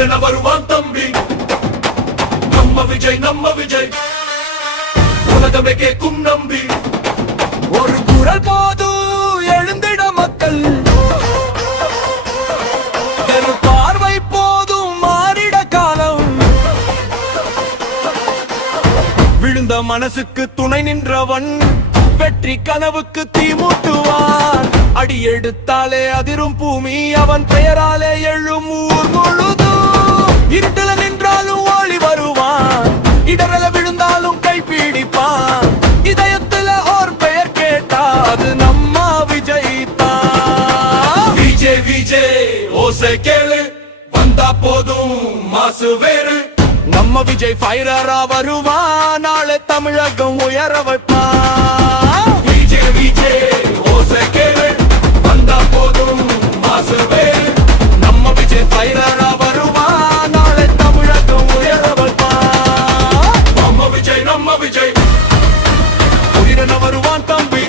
வீரன வருவான் தம்பி. நம்ம விஜய் நம்ம விஜய், உலகமே கேட்கும் நம்பி. ஒரு குரல் போதும் எழுந்திட மக்கள், ஒரு பார்வை போதும் மாறிட காலம். விழுந்த மனசுக்கு துணை நின்றவன், வெற்றி கனவுக்கு தீமூட்டுவான். அடி எடுத்தாலே அதிரும் பூமி, அவன் பெயராலே எழும் ஊர் முழுதும். இருட்டுல நின்றாலும் ஓடி வருவான், இடரல விழுந்தாலும் கைப்பிடிப்பான். இதயத்துல ஓர் பெயர் கேட்டா அது நம்ம விஜய் தான். விஜய் விஜய் ஓசை கேளு, வந்தா போதும் மாசு வேறு. நம்ம விஜய் ஃபைரரா வருவான், நாளை தமிழகம் உயர வைப்பான். விஜய் விஜய் ஓசை கேளு, வந்தா போதும் மாசு வேறு. நம்ம விஜய் ஃபைரரா வருவான், நாளை தமிழகம் உயர வைப்பான். நம்ம விஜய் நம்ம விஜய், உயிரென வருவான் தம்பி.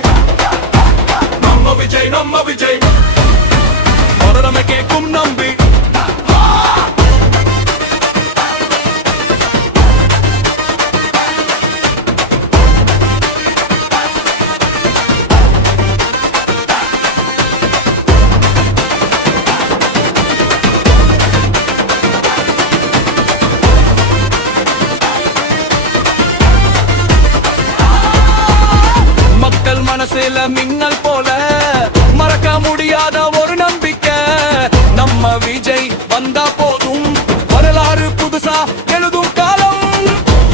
நம்ம விஜய் நம்ம விஜய், மரணமே கேட்கும் நம்பி. மனசுல மின்னல் போல மறக்க முடியாத ஒரு நம்பிக்கை. நம்ம விஜய் வந்தா போதும், வரலாறு புதுசா எழுதும் காலம்.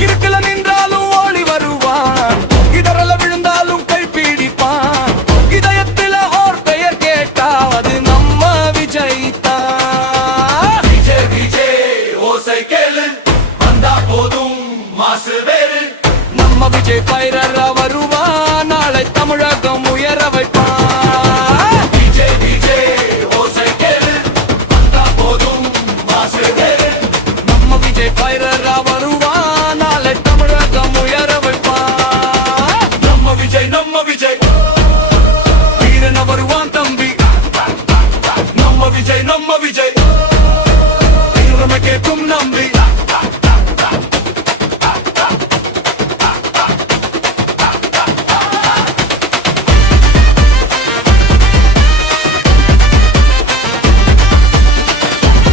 இருக்குல நின்றாலும் ஓடி வருவான், இடரல விழுந்தாலும் கைப்பிடிப்பான். இதயத்துல ஓர் பெயர் கேட்டா அது நம்ம விஜய் தான். விஜய் விஜய் ஓசை கேளு, வந்தா போதும் மாசு வேறு. நம்ம விஜய் ஃபைரரா வருவான், நாளை தமிழகம் உயர வைப்பான். விஜய் விஜய் ஓசை கேளு, வந்தா போதும் மாசு வேறு. நம்ம விஜய் ஃபைரரா வருவான், நாளை தமிழகம் உயர வைப்பான். நம்ம விஜய் நம்ம விஜய், வீரன வருவான் தம்பி. நம்ம விஜய் நம்ம விஜய், வீரமே கேட்கும் நம்பி.